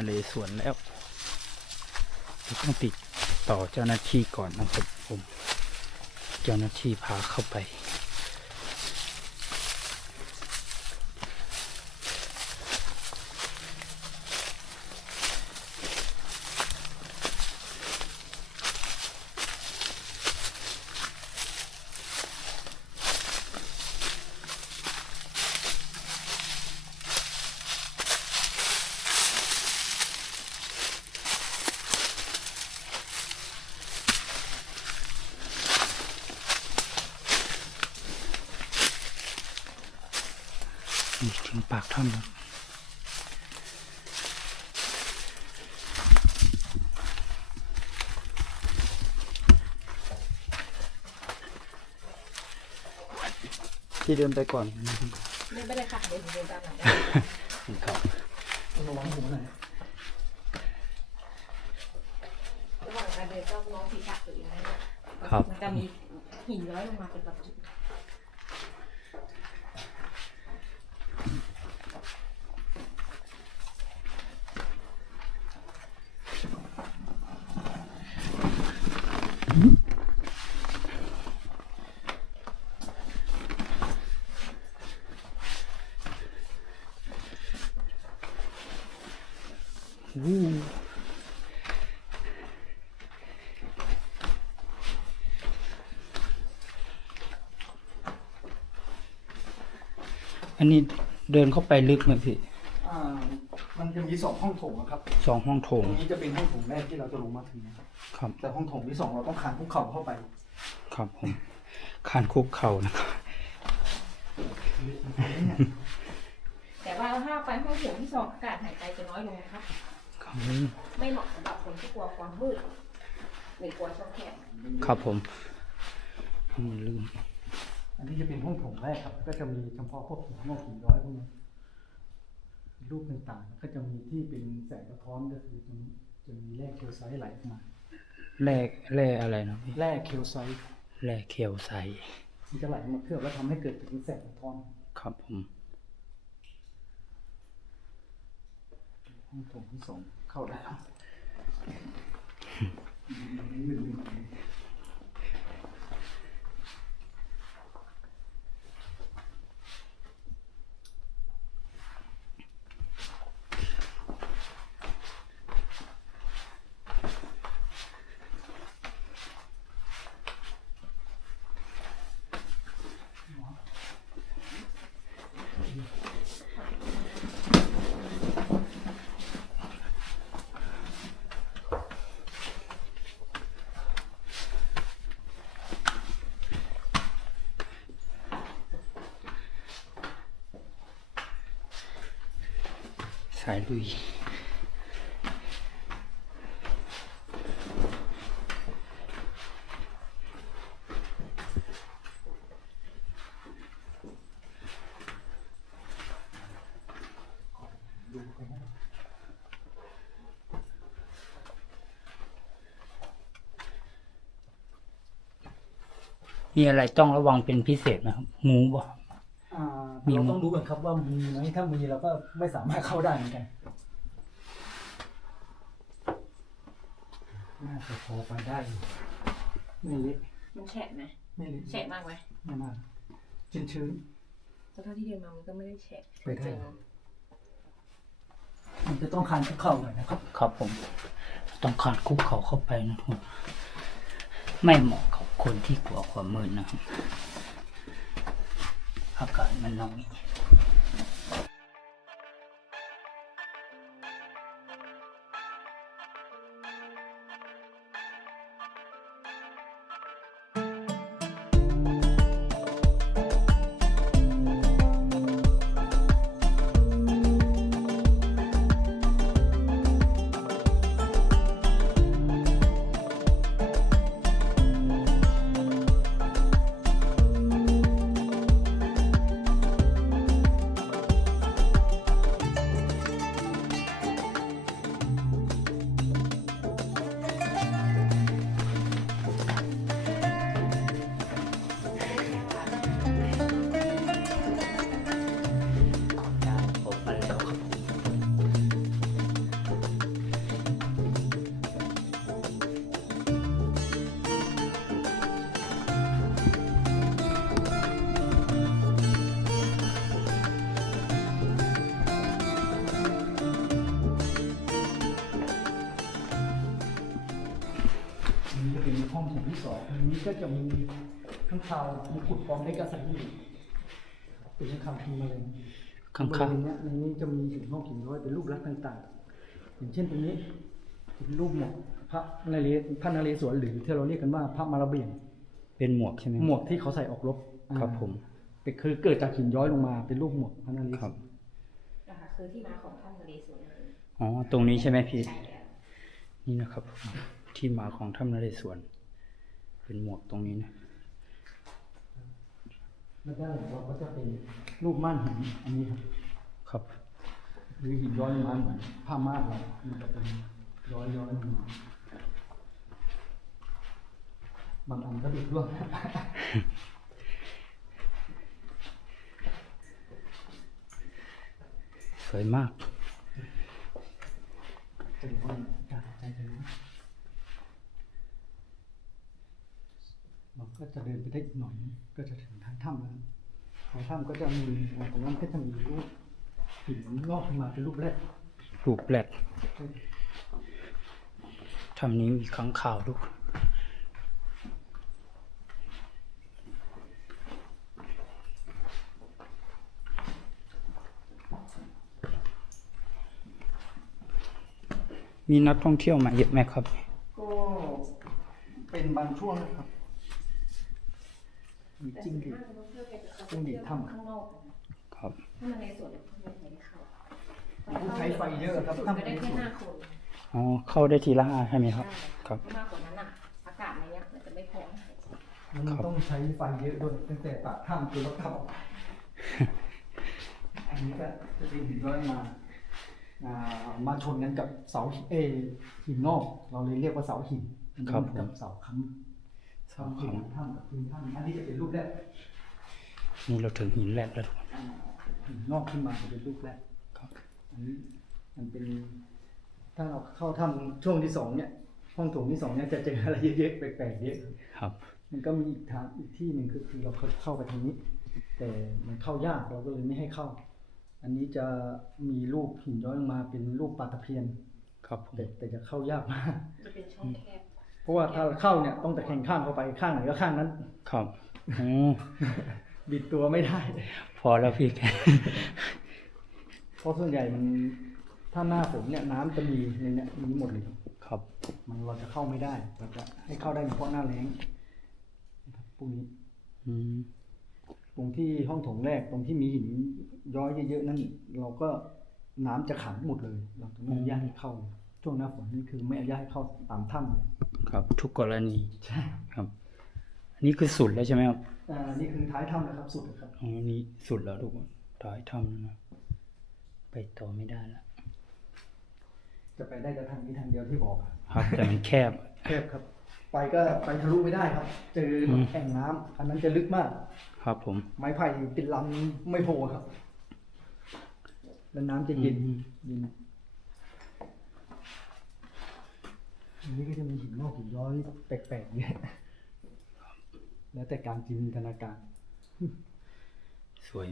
นเลสวนแล้วต้องติดต่อเจ้าหน้าที่ก่อนนะครับผม เจ้าหน้าที่พาเข้าไป นี่ถึงปากถ้ำแล้วที่เดินไปก่อนนะครับไม่ไม่ได้ค่ะเดี๋ยวผมเดินตามหลังครับระวังหูหน่อยระหว่างการเดินก็น้องศีรษะตัวเองนะครับครับมันจะมีหินย้อยลงมาเป็นแบบจุด วู้ อันนี้เดินเข้าไปลึกไหมพี่อ่ามันจะมีสองห้องโถงอะครับสองห้องโถตรง งนี้จะเป็นห้องโถงแรกที่เราจะลงมาถึงนะครับครับ แต่ห้องโถงที่สองเราต้องคานภูเขาเข้าไปครับผมคานคุกเข่านะครับแต่ว่าถ้าไปห้องโถงที่สองอากาศหายใจจะน้อยลงนะครับ ครับไม่เหมาะสำหรับคนที่กลัวความมืดหรือกลัวช่องแคบครับผมอืมลืม อันนี้จะเป็นห้องโถงแรกครับ ก็จะมีเฉพาะพวกหินงอกหินย้อยพวกนี้รูปต่างๆ ก็จะมีที่เป็นแสงสะท้อนก็คือตรงนี้จะมีแร่เคลไซต์ไหลออกมาแร่แร่อะไรนะพี่แร่เคลไซต์แร่เคียวใสมันจะไหลมาเคลือบแล้วทำให้เกิดเป็นแสงสะท้อนครับผมห้องโถงที่สองเข้าได้แล้ว สายลุยมีอะไรต้องระวังเป็นพิเศษไหมครับงูบ่อ่า มีเรามั้ยต้องดูกันครับว่ามีไหมถ้ามีเราก็ไม่สามารถเข้าได้เหมือนกันน่าจะพอไปได้อยู่ไม่เละมันแฉะไหมไม่เละแฉะมากไหมไม่มากชื้นชื้นเพราะเท่าที่เดินมามันก็ไม่ได้แฉะไปได้ๆมันจะต้องคานคุกเข่าหน่อยนะครับ ครับผม ต้องขาดคุกเขาเข้าไปนะทุกคนไม่เหมาะกับคนที่กลัวความมืดนะครับ อากาศ มันน้อยองอันนี้ก็จะมีข้างคาวมีขุดฟองเล็กอาศัยอยู่เป็นข้างคาวกินแมลงข้างบข้างริเวณเนี้ยในนี้จะมีหินงอกหินย้อยเป็นรูปลักษณ์ต่างๆ อย่างเช่นตรงนี้เป็นรูปหมวกพระนเรศพระนเรศวรหรือที่เราเรียกกันว่าพระมาราเบียงเป็นหมวกใช่ไหมหมวกที่เขาใส่ออกรบครับอ่าผมเป็นคือเกิดจากหินย้อยลงมาเป็นรูปหมวกพระนเรศครับนะคะคือที่มาของท่านนเรศวรนั่นเองอ๋อตรงนี้ใช่ไหมพี่ใช่แล้วนี่นะครับผมที่มาของถ้ำนเรศวร เป็นหมวกตรงนี้นะแล้วด้านหลังเราก็จะเป็นรูปม่านหินอันนี้ครับ ครับหรือหินย้อยลงมาเหมือนผ้าม่านเรามันจะเป็นย้อยย้อยลงมาบางอันก็ดุดร่วงสวยมากเป็นว่าการใจกันนะเรา ก็จะเดินไปได้อีกหน่อยนึงก็จะถึงทางถ้ำแล้วทางถ้ำก็จะมีตรงนั้นก็จะมีรูปหินงอกขึ้นมาเป็นรูปแรกรูปแรกถ้ำนี้มีค้างคาวด้วยมีนักท่องเที่ยวมาเยอะไหมครับ ก็เป็นบางช่วงนะครับ มีแต่จิ้งหรีดส่วนมากนักท่องเที่ยวแกจะเข้าจิ้งหรีดถ้ำข้างนอกนะครับท่านนเรศวรเนี่ยไม่ได้เข้าต้องใช้ไฟเยอะครับสุดถ้ำก็ได้แค่สูงห้าคนอ๋อเข้าได้ทีละห้าใช่ไหมครับ ครับมากกว่านั้นอะอากาศในเนี้ยมันจะไม่พอแล้วมันต้องใช้ไฟเยอะด้วยตั้งแต่ปากถ้ำจนรถขับออกอันนี้ก็จะเป็นหินย้อยมาอ่ามาชนกันกับเสาหินเอยหินงอก เราเลยเรียกว่าเสาหินมันครับกับผมเสาค้ำเสาเสาค้ำหินถ้ำกับพื้นถ้ำอันนี้จะเป็นรูปแรกนี่เราถึงหินแรกแล้วทุกคนอ่าหินงอกขึ้นมาจะเป็นรูปแรกครับอันนี้มันเป็น ถ้าเราเข้าถ้ำช่วงที่สองเนี่ยห้องโถงที่สองเนี่ยจะเจออะไรเยอะๆแปลกๆเยอะครับ มันก็มีอีกทางอีกที่หนึ่งก็คือเราเข้าไปทางนี้ แต่มันเข้ายากเราก็เลยไม่ให้เข้า อันนี้จะมีรูปหินย้อยลงมาเป็นรูปปลาตะเพียน ครับผมแต่แต่จะเข้ายากมากจะเป็นช่องแคบ เพราะว่าถ้าเข้าเนี่ยต้องตะแคงข้างเข้าไปข้างไหนก็ข้างนั้น ครับอ๋อบิดตัวไม่ได้ พอแล้วพี่เพราะส่วนใหญ่มันถ้าหน้าฝนเนี่ยน้ำจะมีในเนี้ยมีหมดเลยครับครับ มันเราจะเข้าไม่ได้เราจะให้เข้าได้เฉพาะหน้าแล้งนะครับพวกนี้อืมตรงที่ห้องโถงแรกตรงที่มีหินย้อยเยอะๆนั่นเราก็น้ำจะขังหมดเลย เราจะไม่อนุญาตให้เข้า ช่วงหน้าฝนนี่คือไม่อนุญาตให้เข้าตามถ้ำเลย ครับ ทุกกรณีใช่ครับอันนี้คือสุดแล้วใช่ไหมครับอ่านี่คือท้ายถ้ำนะครับสุดนะครับอ๋ออันนี้สุดแล้วทุกคนท้ายถ้ำแล้วนะไปต่อไม่ได้แล้วจะไปได้ก็ทางนี้ทางเดียวที่บอกอะครับแต่มันแคบแคบครับ ไปก็ไปทะลุไม่ได้ครับ เจออมแอ่งน้ำอันนั้นจะลึกมาก ครับผม ไม้ไผ่เป็นลำไม่โผล่ครับ แล้วน้ำจะเย็นอืมเย็น อันนี้ก็จะมีหินงอกหินย้อยแปลกๆเยอะแล้วแต่การจินตนาการ สวย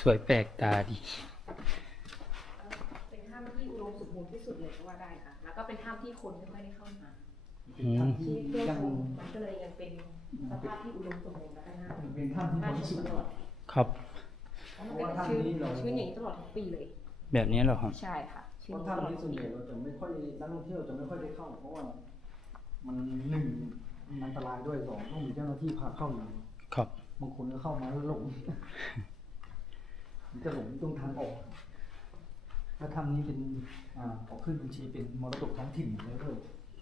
สวยแปลกตาดีเป็นถ้ำที่อุดมสมบูรณ์ที่สุดเลยก็ว่าได้ค่ะแล้วก็เป็นถ้ำที่คนไม่ค่อยได้เข้ามาเป็นถ้ำที่ที่เรื่องยังของมันก็เลยยังเป็นสภาพที่อุดมสมบูรณ์และก็น่าเป็นถ้ำที่บน่าริชสุทมธิ์ตลอดครับเพราะมันเป็นชื้นชื้นอย่างนี้ตลอดทั้งปีเลย แบบนี้เหรอครับใช่ค่ะ เพชื้นราะตลอถ้ำดที่ส่ทั้วนงใหปีญ่เราจะไม่ค่อยนักท่องเที่ยวจะไม่ค่อยได้เข้า เพราะว่ามันหนึ่งมันอันตรายด้วยสองต้องมีเจ้าหน้าที่พาเข้าอยู่ครับ บางคนก็เข้ามาแล้วหลง มันจะหลงตรงทางออกแล้วถ้ำนี้เป็นอ่าออกขึ้นบัญชีเป็นมรดกท้องถิ่นแล้วด้วย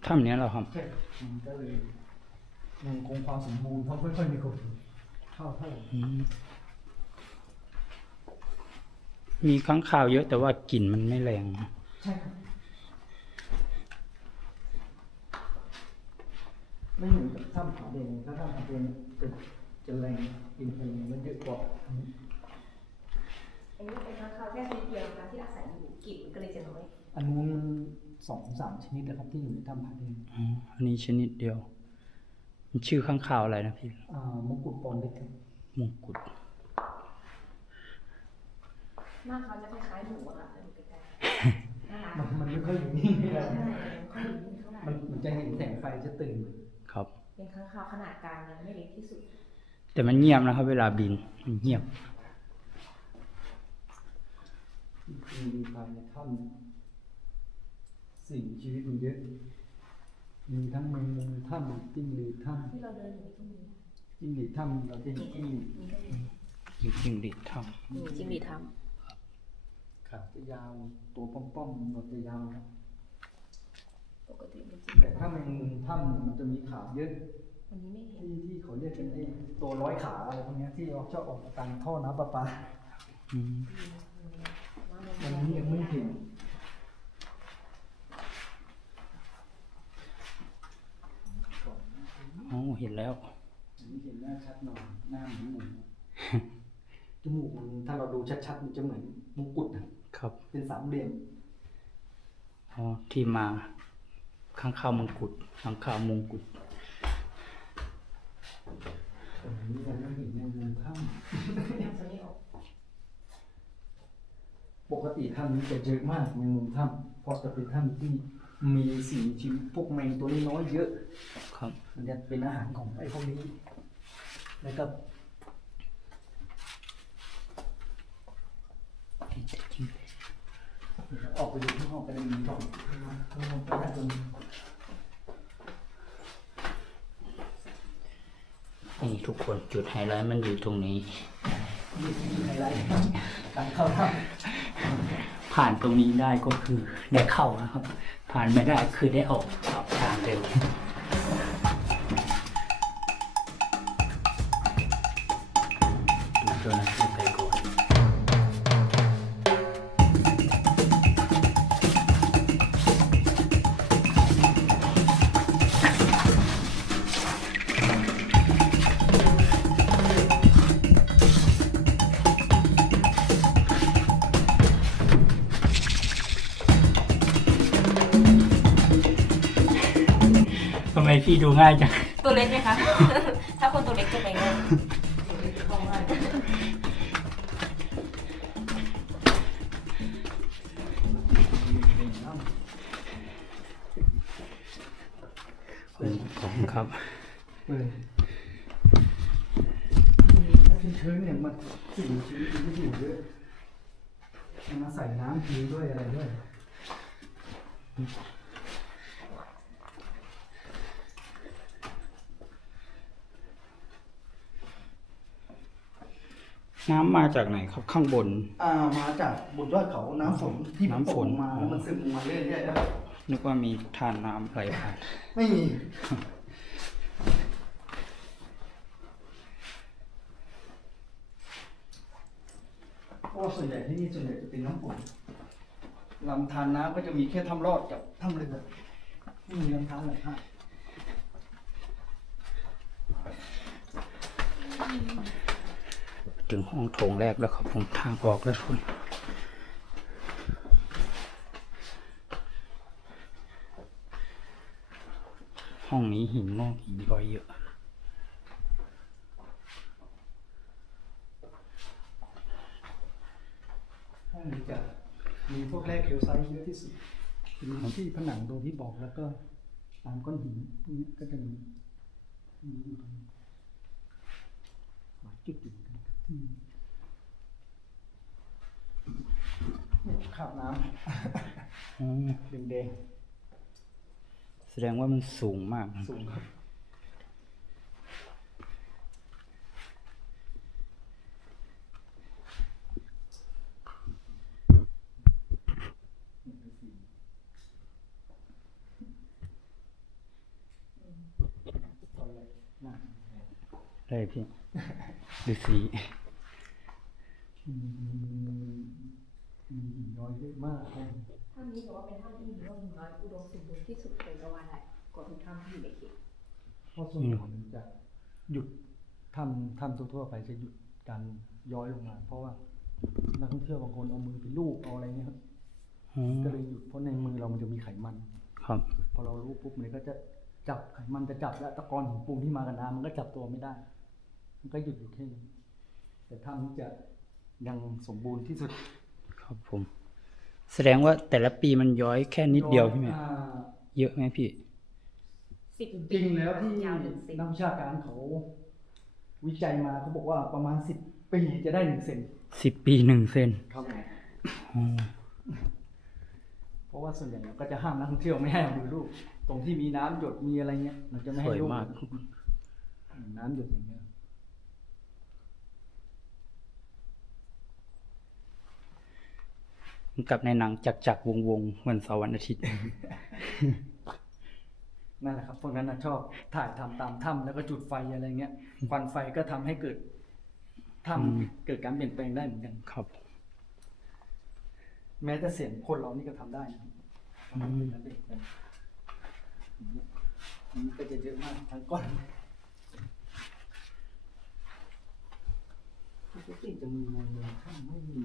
ถ้ำนี้เหรอครับ ใช่มันก็เลยยังคงความสมบูรณ์เพราะไม่ค่อยมีคนเข้าเท่าไหร่อืมมีค้างคาวเยอะแต่ว่ากลิ่นมันไม่แรง ใช่ครับไม่เหมือนกับถ้ำผาแดงถ้าถ้ำผาแดงจะจะแรงกินเป็นมันเยอะกว่าอันนี้อันนี้เป็นค้างคาวแค่ชนิดเดียวนะคะที่อาศัยอยู่กลิ่นมันก็เลยจะน้อยอันนู้นมันสองสามชนิดนะครับที่อยู่ในถ้ำผาแดงอ๋ออันนี้ชนิดเดียว มันชื่อข้างคาวอะไรนะพี่อ่ามงกุฎปอนเล็กครับมงกุฎหน้าเขาจะคล้ายๆหมูอะค่ะ มันมันไม่ค่อยอยู่นิ่งเท่าไหร่ใช่มันค่อยอยู่นิ่งเท่าไหร่มันมันจะเห็นแสงไฟจะตื่นครับเป็นค้างคาวขนาดกลางยังไม่เล็กที่สุด แต่มันเงียบนะครับ เวลาบินมันเงียบมีภายในถ้ำสิ่งมีชีวิตมันเยอะมีทั้งแมงมุมถ้ำจิ้งหรีดถ้ที่เราเดินอยู่ที่นี่ำจิ้งหรีดถ้ำเราจะเห็นจิ้งหรีดมีก็มีจริงๆดิทมีจิงหรีดทขา จะยาวตัวป้อมๆเราจะยาวครับำปกติเป็นจิงหแต่รีดถ้าแมงมุมถ้ำมันจะมีขาเยอะวันนี้ไม่เห็นที่ที่เขาเรียกกันไอ้ตัวร้อยขาอะไรพวกเนี้ยที่เราชอบออกมาตามท่อน้ำประปาำอืมวันนี้ยังไม่เห็นอ๋อเห็นแล้วอันนี้เห็นหน้าชัดหน่อยหน้าเหมือนหมูจมูกมันถ้าเราดูชัดๆมันจะเหมือนมงกุฎนะ ครับเป็นสามเหลี่ยมอ๋อที่มาข้างข้าวมงกุฎข้างข้าวมงกุฎแต่อันนี้ยังไม่เห็นแมงมุมถ้ยังจะไม่ออกำปกติถ้ำนี้จะเยอะมากแมงมุมถ้ำเพราะจะเป็นถ้ำที่มีสิ่งมีชีวิตพวกแมงตัวน้อยๆเยอะ ครับ มันจะเป็นอาหารของไอ้พวกนี้ แล้วก็ ออกไปอยู่ข้างนอกก็ได้มีก่อนข้างนอกก็ได้จนนี่ทุกคนจุดไฮไลท์มันอยู่ตรงนี้ ไฮไลท์การเข้าถ้ำผ่านตรงนี้ได้ก็คือได้เข้านะครับ ผ่านไม่ได้คือได้ออกออกทางเร็วำไมพี่ดูง่ายจัง ตัวเล็กไหมคะ ถ้าคนตัวเล็กจะไปง่ายตัวเล็กจะเข้าง่ายำขอบคุณครับเปิดเชื้อเนี่ยมันสิ่งมีชีวิตมันจะอยู่เยอะมันมาใส่น้ำทีด้วยอะไรด้วย น้ำมาจากไหนครับข้างบน อ่ามาจากบนยอดเขาน้ำฝนที่มันน้ำฝน ตกลงมาแล้วมันซึมลงมาเรื่อยๆแล้วนึกว่ามีทานน้ำไหลผ่านไม่มีเพราะว่าส่วนใหญ่ที่นี่ส่วนใหญ่จะเป็นน้ำฝนลำธารน้ำก็จะมีแค่ถ้ำรอดกับถ้ำเรือไม่มีลำธารไหลผ่าน ถึงห้องโถงแรกแล้วครับผมทางออกแล้วทุกคนห้องนี้หินงอกหินย้อยเยอะห้องนี้จะมีพวกแร่เคลไซต์เยอะที่สุดที่ผนังตรงที่บอกแล้วก็ตามก้อนหินนี้ก็จะมีมีอยู่ตรงนี้หลายจุดอยู่ เหมือนกันครับที่เนี่ยขาบน้อ๋อำแดงแสดงว่ามันสูงมากๆสูงครับตอนแรกน่าได้พี่ดูสี มีมีหินย้อยเยอะมากครับถ้ำนี้ถือว่าเป็นถ้ำที่มีร่มน้อยอุดมสมบูรณ์ที่สุดเลยก็ว่าได้กว่าทุกถ้ำที่อยู่ในเขตเพราะส่วนใหญ่มันจะหยุดทำทำทั่วๆไปจะหยุดการย้อยลงมา เพราะว่านักท่องเที่ยวบางคนเอามือไปลูบเอาอะไรเงี้ยครับอ๋อก็เลยหยุดเพราะในมือเรามันจะมีไขมัน ครับ พอเรารู้ปุ๊บมันก็จะจับไขมันจะจับแล้วตะกอนหินปูนที่มากับน้ำมันก็จับตัวไม่ได้ มันก็หยุดอยู่แค่นี้แต่ถ้ำนี้จะ ยังสมบูรณ์ที่สุด ครับผม แสดงว่าแต่ละปีมันย้อยแค่นิดเดียวใช่ไหมอ่าเยอะไหมพี่ สิบจปีริงๆแล้วที่ยาวหนึ่งเซนนักวิชาการเขาวิจัยมาเขาบอกว่าประมาณสิบปีจะได้หนึ่งเซนสิบปีหนึ่งเซนครับใช่ค่ะอ๋อเพราะว่าส่วนใหญ่เราก็จะห้ามนักท่องเที่ยวไม่ให้เอามือลูบตรงที่มีน้ำหยดมีอะไรเงี้ยเราจะไม่สให้วยลูบมาก น้ำหยดอย่างเงี้ย กับในหนังจักจักวงวงๆวันเสาร์วันอาทิตย์นั่นแหละครับพวกนั้นนะชอบถ่ายทำตามถ้ำแล้วก็จุดไฟอะไรเงี้ยควันไฟก็ทำให้เกิดถ้อืมำเกิดการเปลี่ยนแปลงได้เหมือนกันครับ แม้แต่เสียงคนเรานี่ก็ทำได้นะครับทำให้เป็นระเบิดไปอย่างเงี้ยอันนี้ก็จะเยอะมากทั้งก้อนปกติจะมีในเมืองถ้ำไม่มี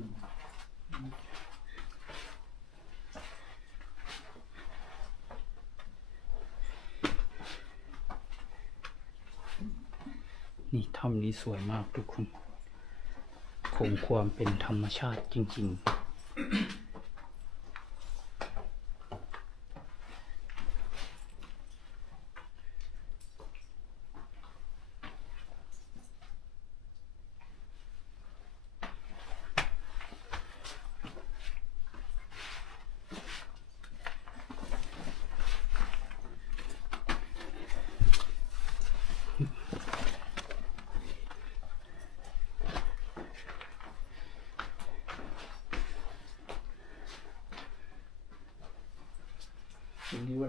นี่ถ้ำนี้สวยมากทุกคน คงความเป็นธรรมชาติจริง ๆ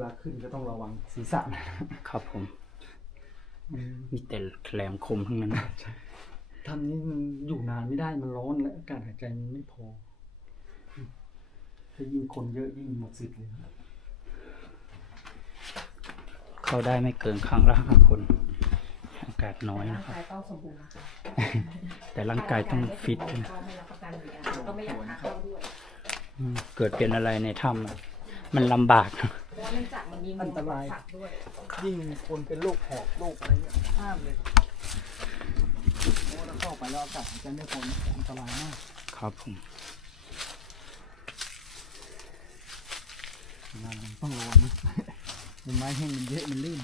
ลาขึ้นก็ต้องระวังศีรษะนะๆครับผม มีแต่แหลมคมทั้งนั้นทำนี้มันอยู่นานไม่ได้มันร้อนและอากาศหายใจมันไม่พอถ้ายิ่งคนเยอะยิ่งหมดสิทธิ์เลยครับเข้าได้ไม่เกินครั้งละห้าคน อากาศน้อยร่างนะครับ กายต้องสมบูรณ์นะคะแต่ร่างกายต้องฟิตก็นะไม่รับประกันเหมือนกันก็ไม่อยากพาเข้าด้วย อืมเกิดเป็นอะไรในถ้ำอะมันลำบากนะเพราะ ว่าเนื่องจากมันมีงูกับสัตว์ด้วย ยิ่งคนเป็นโรคหอบโรคอะไรเนี่ยห้ามเลยเพราะว่าถ้าเข้าไปแล้วอากาศหายใจไม่พอเนี่ยอันตรายมาก ครับผมงานต้องระวังนะเป็นไม้แห้งมันเยอะมันลื่น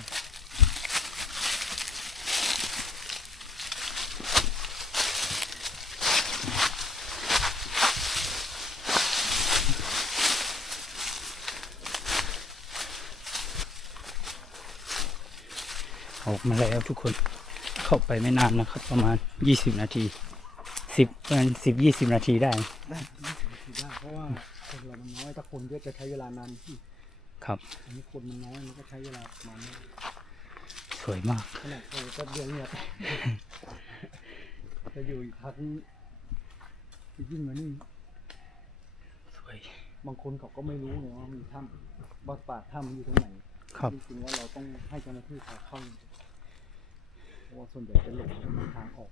ออกมาแล้วทุกคนเข้าไปไม่นานนะครับ ประมาณยี่สิบนาทีสิบประมาณสิบยี่สิบนาทีได้ได้ไม่ถึงนาทีได้เพราะว่าคนเรามันน้อยถ้าคนเยอะจะใช้เวลานานที่ครับอันนี้คนมันน้อยมันก็ใช้เวลาประมาณนี้สวยมากขนาดเราก็เดียวเงียบจะอยู่อีกพักจะยิ่งมานี่สวยบางคนเขาก็ไม่รู้ไงว่ามีถ้ำว่าป่าถ้ำมันอยู่ตรงไหนครับจริงๆว่าเราต้องให้เจ้าหน้าที่พาเข้า เพราะว่าส่วนใหญ่จะหลงทางออก